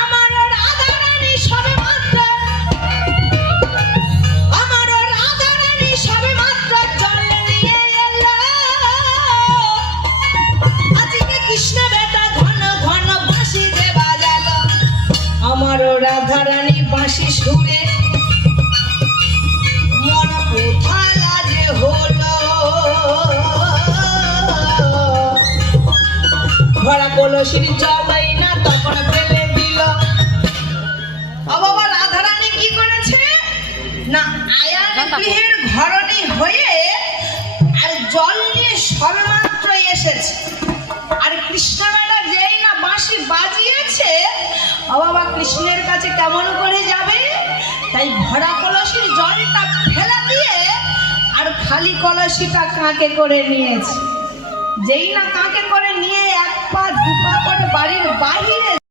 আমার রাধারানী সবে মাত্র জল নিয়ে এলো। আজকে কৃষ্ণ বেটা ঘন ঘন বাঁশি যে বাজালো। আমার রাধারানী বাঁশি সুরে মন কোথালা যে হলো। ভরা কলসির জলই না তখন ফেলে দিল। ও বাবা, রাধারানী কি করেছে না, আয়ান গৃহের ঘরণী হয়ে আর জল নিয়ে সবেমাত্র এসেছে। আর কৃষ্ণ বেটা যেই না বাঁশি বাজিয়েছে, ও বাবা কৃষ্ণের কাছে কেমন করে যাবে, তাই ভরা কলসির জলটা ফেলা দিয়ে আর খালি কলসিটা কাঁকে করে নিয়েছে। যেই না কাঁকে করে নিয়ে এক পা দু পা করে বাড়ির বাহিরে